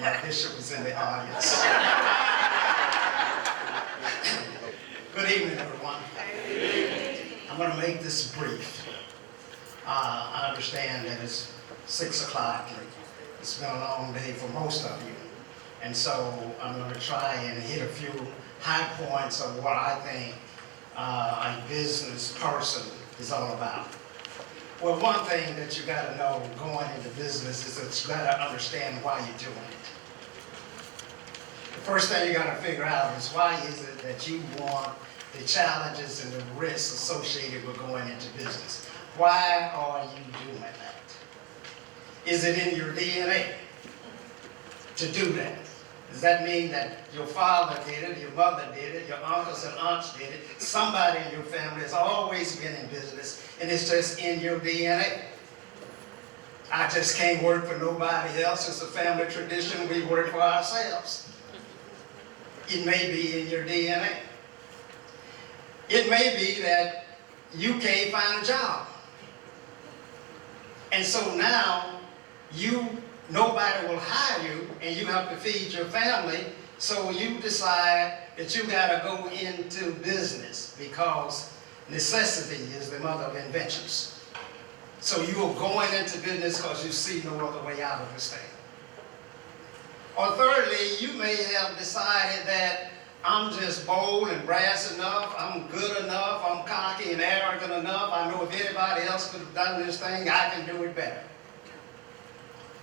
my bishop is in the audience. Good evening, everyone. I'm going to make this brief. I understand that it's 6 o'clock. It's been a long day for most of you. And so I'm going to try and hit a few high points of what I think a business person is all about. Well, one thing that you got to know going into business is that you got to understand why you're doing it. The first thing you got to figure out is why is it that you want the challenges and the risks associated with going into business. Why are you doing that? Is it in your DNA to do that? Does that mean that your father did it, your mother did it, your uncles and aunts did it? Somebody in your family has always been in business, and it's just in your DNA. I just can't work for nobody else. It's a family tradition. We work for ourselves. It may be in your DNA. It may be that you can't find a job. And so now nobody will hire you, and you have to feed your family, so you decide that you got to go into business because necessity is the mother of inventions. So you are going into business because you see no other way out of this thing. Or thirdly, you may have decided that I'm just bold and brass enough, I'm good enough, I'm cocky and arrogant enough, I know if anybody else could have done this thing, I can do it better.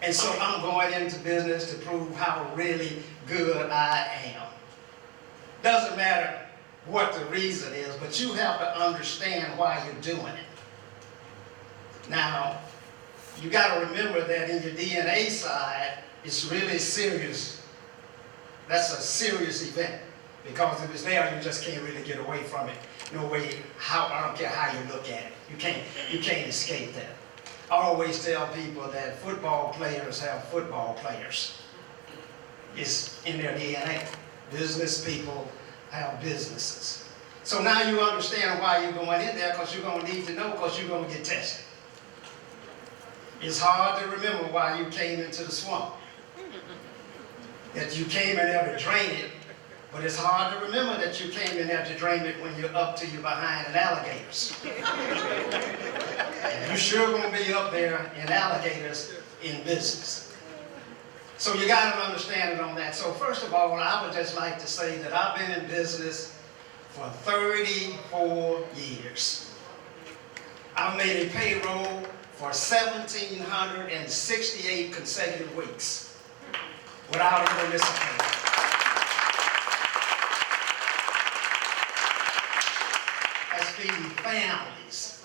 And so I'm going into business to prove how really good I am. Doesn't matter what the reason is, but you have to understand why you're doing it. Now, you got to remember that in your DNA side, it's really serious. That's a serious event. Because if it's there, you just can't really get away from it. No way, I don't care how you look at it. You can't escape that. I always tell people that football players have football players. It's in their DNA. Business people have businesses. So now you understand why you're going in there, because you're going to need to know, because you're going to get tested. It's hard to remember why you came into the swamp. That you came in there to drain it, but it's hard to remember that you came in there to drain it when you're up to your behind in alligators. And you sure going to be up there in alligators in business. So you got to understand it on that. So first of all, I would just like to say that I've been in business for 34 years. I've made a payroll for 1,768 consecutive weeks without ever missing a payroll. That's feeding families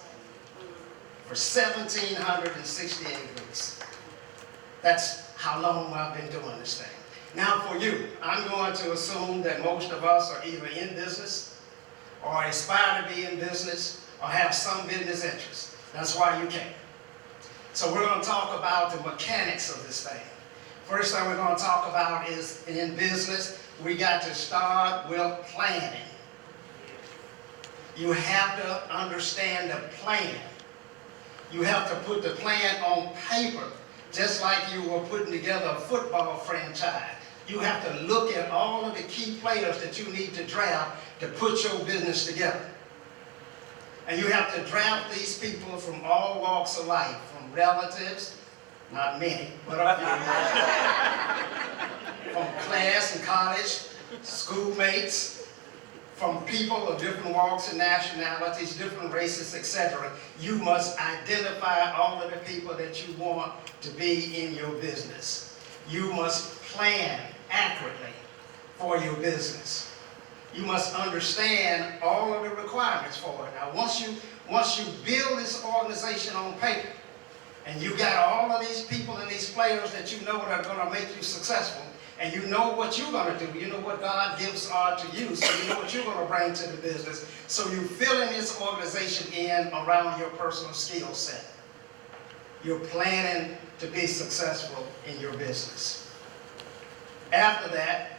for 1,768 weeks. That's how long I've been doing this thing. Now for you, I'm going to assume that most of us are either in business or aspire to be in business or have some business interest. That's why you came. So we're going to talk about the mechanics of this thing. First thing we're going to talk about is in business, we got to start with planning. You have to understand the plan. You have to put the plan on paper, just like you were putting together a football franchise. You have to look at all of the key players that you need to draft to put your business together. And you have to draft these people from all walks of life, from relatives, not many, but a few, from class and college, schoolmates, from people of different walks and nationalities, different races, etc. You must identify all of the people that you want to be in your business. You must plan accurately for your business. You must understand all of the requirements for it. Now, once you build this organization on paper, and you got all of these people and these players that you know that are going to make you successful, and you know what you're going to do, you know what God gives are to you, so you know what you're going to bring to the business, so you're filling this organization in around your personal skill set. You're planning to be successful in your business. After that,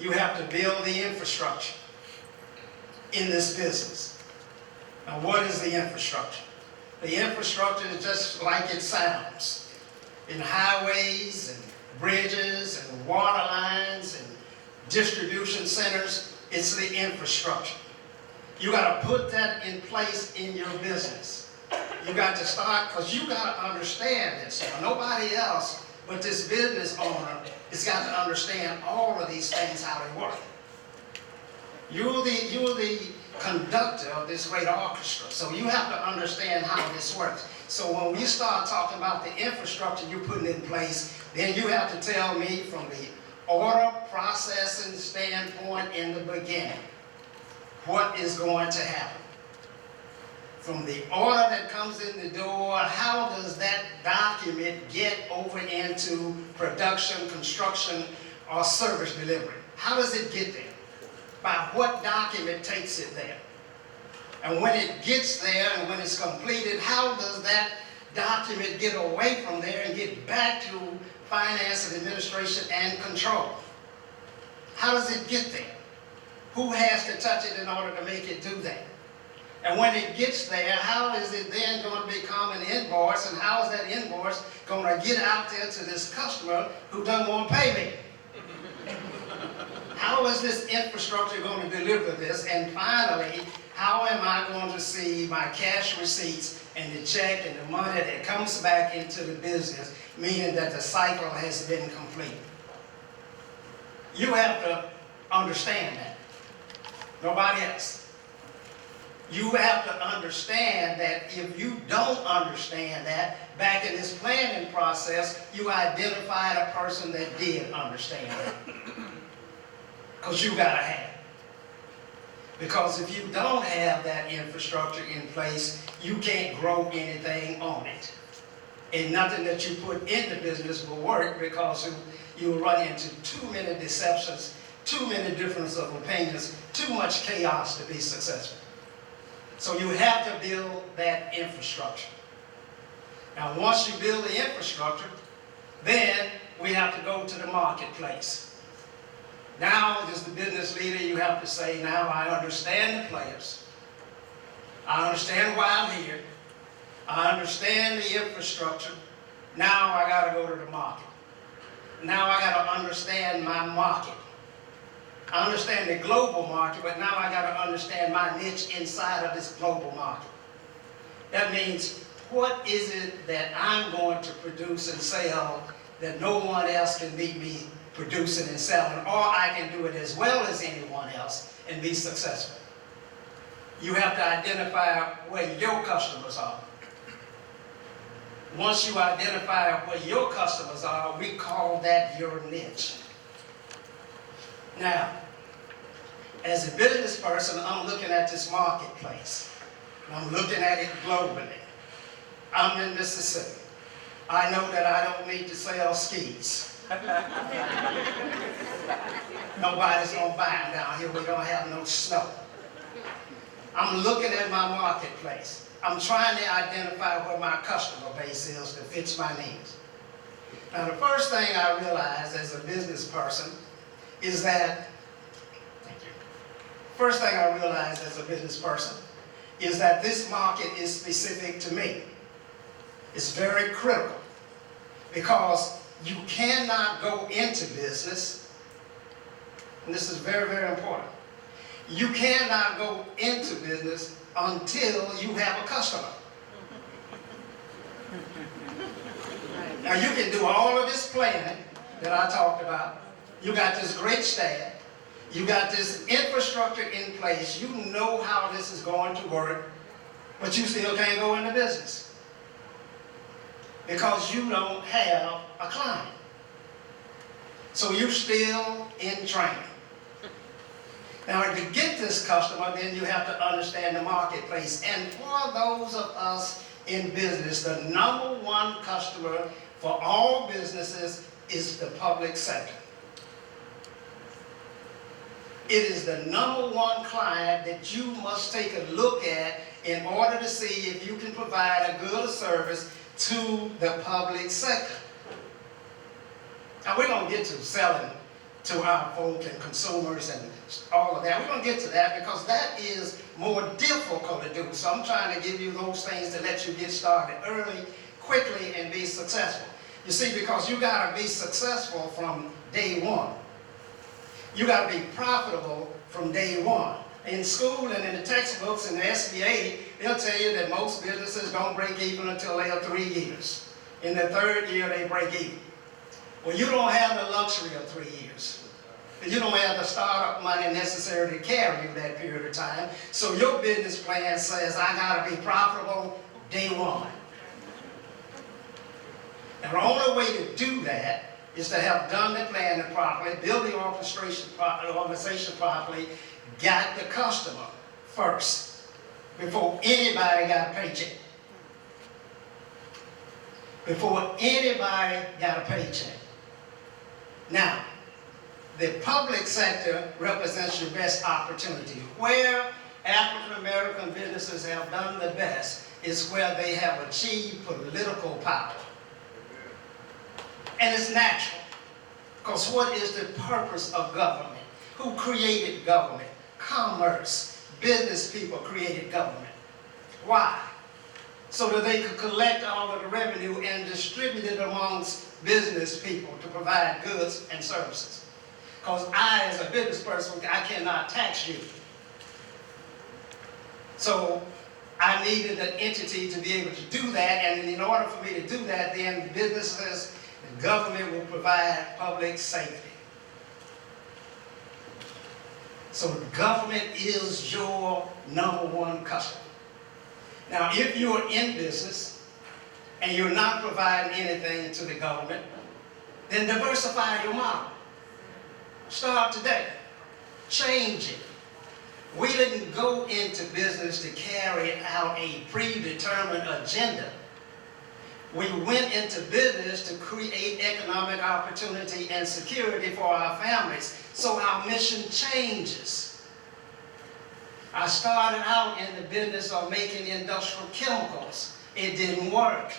you have to build the infrastructure in this business. Now, what is the infrastructure? The infrastructure is just like it sounds. In highways and bridges and water lines and distribution centers. It's the infrastructure. You got to put that in place in your business. You got to start, because you got to understand this. Nobody else but this business owner has got to understand all of these things, how they work. You're the conductor of this great orchestra, so you have to understand how this works. So when we start talking about the infrastructure you're putting in place, then you have to tell me from the order processing standpoint in the beginning, what is going to happen. From the order that comes in the door, how does that document get over into production, construction, or service delivery? How does it get there? By what document takes it there? And when it gets there and when it's completed, how does that document get away from there and get back to finance and administration and control? How does it get there? Who has to touch it in order to make it do that? And when it gets there, how is it then going to become an invoice, and how is that invoice going to get out there to this customer who doesn't want to pay me? How is this infrastructure going to deliver this? And finally, how am I going to see my cash receipts and the check and the money that comes back into the business, meaning that the cycle has been completed? You have to understand that. Nobody else. You have to understand that if you don't understand that, back in this planning process, you identified a person that did understand that. Because you got to have it. Because if you don't have that infrastructure in place, you can't grow anything on it. And nothing that you put in the business will work, because you'll run into too many deceptions, too many differences of opinions, too much chaos to be successful. So you have to build that infrastructure. Now, once you build the infrastructure, then we have to go to the marketplace. Now, as the business leader, you have to say, now I understand the players. I understand why I'm here. I understand the infrastructure. Now I got to go to the market. Now I got to understand my market. I understand the global market, but now I got to understand my niche inside of this global market. That means, what is it that I'm going to produce and sell that no one else can beat me producing and selling, or I can do it as well as anyone else and be successful? You have to identify where your customers are. Once you identify where your customers are, we call that your niche. Now, as a business person, I'm looking at this marketplace. I'm looking at it globally. I'm in Mississippi. I know that I don't need to sell skis. Nobody's going to buy them down here. We don't have no snow. I'm looking at my marketplace. I'm trying to identify where my customer base is that fits my needs. Now, the first thing I realized as a business person is that, first thing I realized as a business person is that this market is specific to me. It's very critical, because you cannot go into business, and this is very, very important. You cannot go into business until you have a customer. Now, you can do all of this planning that I talked about. You got this great staff. You got this infrastructure in place. You know how this is going to work, but you still can't go into business because you don't have a client. So you're still in training. Now, to get this customer, then you have to understand the marketplace. And for those of us in business, the number one customer for all businesses is the public sector. It is the number one client that you must take a look at in order to see if you can provide a good service to the public sector. Now, we're going to get to selling to our folk and consumers and all of that. We're going to get to that because that is more difficult to do. So I'm trying to give you those things to let you get started early, quickly, and be successful. You see, because you got to be successful from day one. You got to be profitable from day one. In school and in the textbooks and the SBA, they'll tell you that most businesses don't break even until they are 3 years. In the third year, they break even. Well, you don't have the luxury of 3 years. You don't have the startup money necessary to carry you that period of time. So your business plan says, I got to be profitable day one. And the only way to do that is to have done the planning properly, build the organization properly, got the customer first before anybody got a paycheck. Before anybody got a paycheck. Now, the public sector represents your best opportunity. Where African American businesses have done the best is where they have achieved political power. And it's natural, because what is the purpose of government? Who created government? Commerce. Business people created government. Why? So that they could collect all of the revenue and distribute it amongst business people to provide goods and services. Because I, as a business person, I cannot tax you. So I needed an entity to be able to do that, and in order for me to do that, then businesses and government will provide public safety. So government is your number one customer. Now, if you're in business and you're not providing anything to the government, then diversify your model. Start today. Change it. We didn't go into business to carry out a predetermined agenda. We went into business to create economic opportunity and security for our families. So our mission changes. I started out in the business of making industrial chemicals. It didn't work.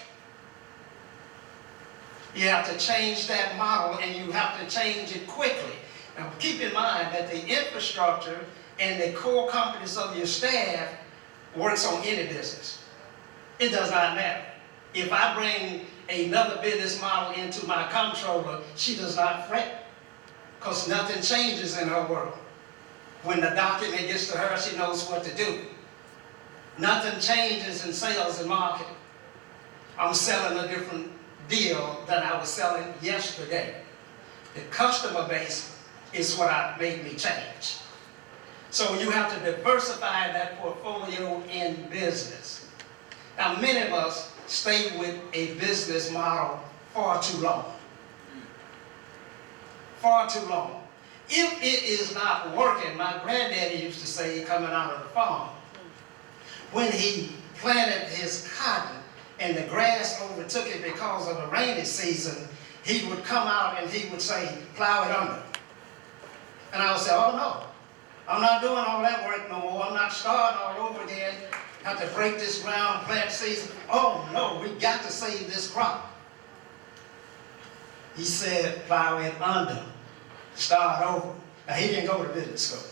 You have to change that model, and you have to change it quickly. Now keep in mind that the infrastructure and the core competence of your staff works on any business. It does not matter. If I bring another business model into my comptroller, she does not fret, because nothing changes in her world. When the document gets to her, she knows what to do. Nothing changes in sales and marketing. I'm selling a different deal than I was selling yesterday. The customer base is what made me change. So you have to diversify that portfolio in business. Now, many of us stay with a business model far too long. Far too long. If it is not working, my granddaddy used to say, coming out of the farm, when he planted his cotton and the grass overtook it because of the rainy season, he would come out and he would say, plow it under. And I would say, oh no, I'm not doing all that work no more. I'm not starting all over again. Have to break this ground, plant season. Oh no, we got to save this crop. He said, plow it under. Start over. Now, he didn't go to business school.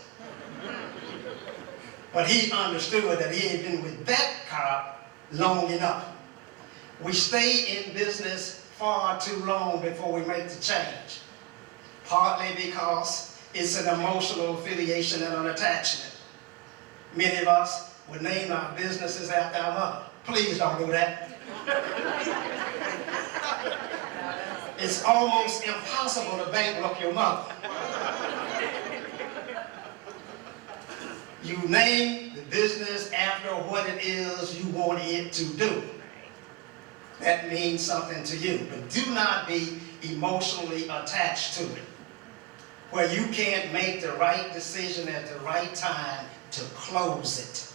But he understood that he had been with that crop long enough. We stay in business far too long before we make the change. Partly because it's an emotional affiliation and an attachment. Many of us would name our businesses after our mother. Please don't do that. It's almost impossible to bankrupt your mother. You name the business after what it is you want it to do. That means something to you. But do not be emotionally attached to it, where you can't make the right decision at the right time to close it.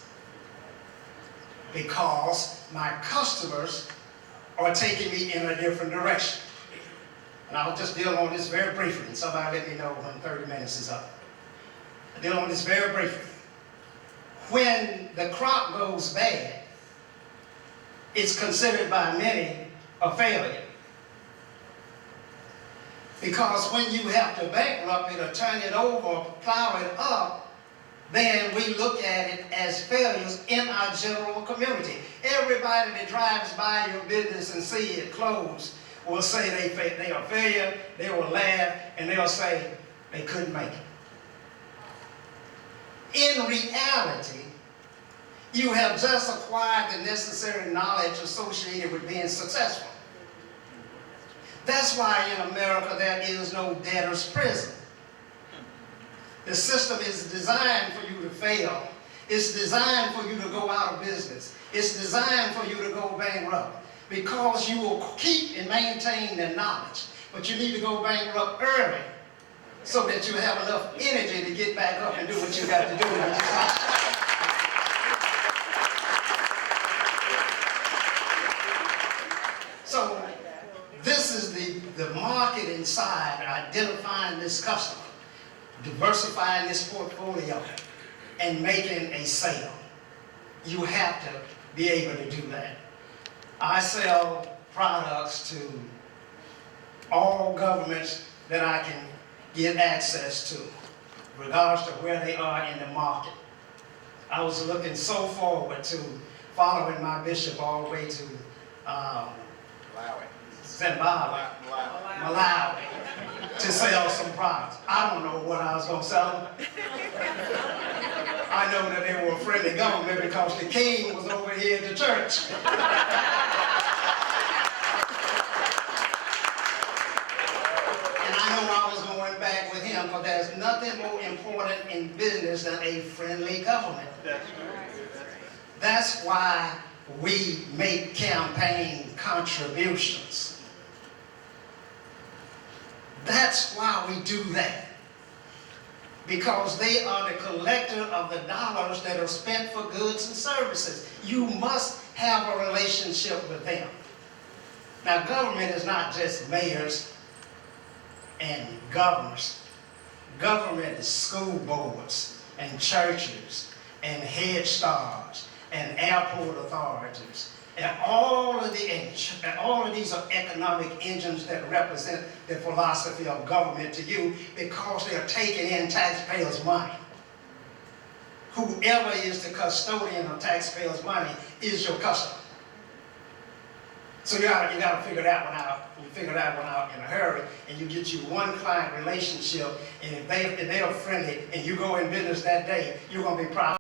Because my customers are taking me in a different direction. And I'll just deal on this very briefly, and somebody let me know when 30 minutes is up. I'll deal on this very briefly. When the crop goes bad, it's considered by many a failure. Because when you have to bankrupt it or turn it over or plow it up, then we look at it as failures in our general community. Everybody that drives by your business and see it closed will say they are failure, they will laugh, and they'll say they couldn't make it. In reality, you have just acquired the necessary knowledge associated with being successful. That's why in America there is no debtor's prison. The system is designed for you to fail. It's designed for you to go out of business. It's designed for you to go bankrupt because you will keep and maintain the knowledge. But you need to go bankrupt early so that you have enough energy to get back up and do what you got to do. So this is the marketing side, identifying this customer, diversifying this portfolio, and making a sale. You have to be able to do that. I sell products to all governments that I can get access to, regardless of where they are in the market. I was looking so forward to following my bishop all the way to Zimbabwe, Malawi, to sell some products. I don't know what I was going to sell them. I know that they were a friendly government because the king was over here at the church. And I know I was going back with him because there's nothing more important in business than a friendly government. That's why we make campaign contributions. That's why we do that. Because they are the collector of the dollars that are spent for goods and services. You must have a relationship with them. Now, government is not just mayors and governors. Government is school boards and churches and Head Starts and airport authorities. And all of these are economic engines that represent the philosophy of government to you because they are taking in taxpayers' money. Whoever is the custodian of taxpayers' money is your customer. So you gotta figure that one out. You figure that one out in a hurry, and you get you one client relationship, and if they are friendly and you go in business that day, you're gonna be proud.